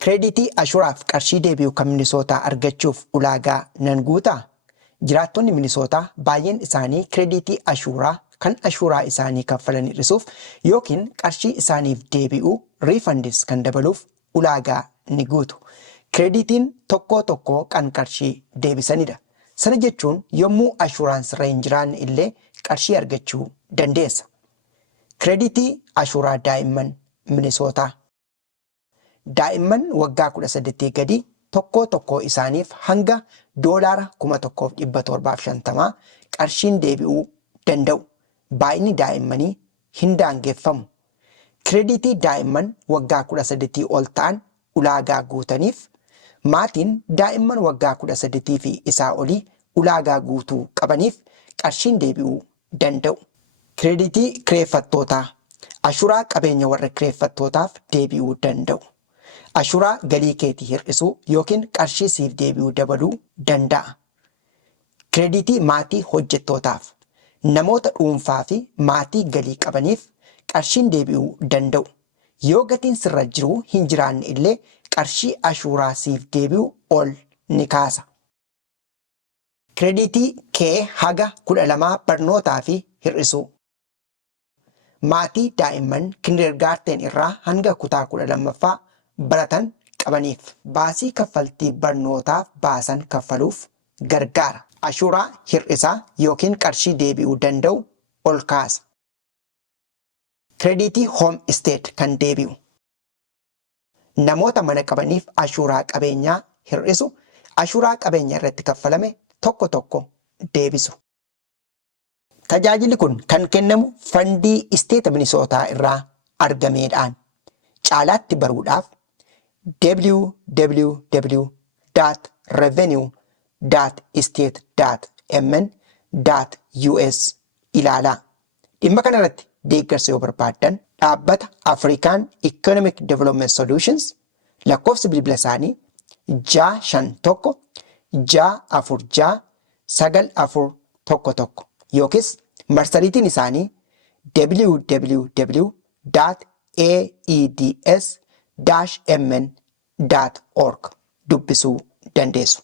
Kireeditii Ashuraaf qarshii deebi'u kan Minisootaa argachuuf ulaagaa nan guutaa? Jiraattonni Minisootaa baay'een isaanii kireeditii Ashuraa kan Ashuraa isaanii kaffalan hir'isuuf yookiin qarshii isaaniif deebi'u riifandis kan dabaluuf ulaagaa ni guutu. Kireeditiin tokko kan qarshii deebisanidha. Sana jechuun yommuu Ashuraan sirra hin jiraanne illee qarshii argachuu dandeessa. Kireeditii Ashuraa daa'imman Minisootaa. Daa'imman waggaa 18 gadi tokko isaaniif hanga $1,750 qarshiin deebi'uu danda'u. Baay'inni daa'immanii hin daangeffamu. Kireeditii daa'imman waggaa 18 ol ta'an ulaagaa guutaniif maatiin daa'imman waggaa 18 fi isaa olii ulaagaa guutuu qabaniif qarshiin deebi'uu danda'u. Kireeditii kireeffattootaa. Ashuraa qabeenya warra kireeffattootaaf deebi'uu danda'u. Ashuraa galii keetii hir'isuu yookiin qarshii siif deebi'uu dabaluu danda'a. Kireeditii maatii hojjettootaaf. Namoota dhuunfaa fi maatii galii qabaniif qarshiin deebi'uu danda'u. Yoo gatiin sirra jiruu hin jiraanne illee qarshii Ashuraa siif deebi'u ol ni kaasa. Kireeditii kee haga 12 barnootaa fi hir'isuu. Maatii daa'imman kindergaarten irraa hanga kutaa 12ffaa baratan qabaniif baasii kaffaltii barnootaaf baasan kaffaluuf gargaara. Ashuraa hir'isaa yookiin qarshii deebi'uu danda'u ol kaasa. Kireeditii hoom isteet kan deebi'u. Namoota mana qabaniif ashuraa qabeenyaa hir'isu ashuraa qabeenya irratti kaffalame tokko deebisu. Tajaajilli kun kan kennamu fandii isteeta Minisootaa irraa argameedhaan. Caalaatti baruudhaaf www.revenue.state.mn.us ilaalaa. Dhimma kana irratti deeggarsa yoo barbaaddan dhaabbata African Economic Development Solutions lakkoofsa bilbila isaanii 651 646 9411 yookiis marsariitiin isaanii www.aeds-mn.org dubbisuu dandeessu.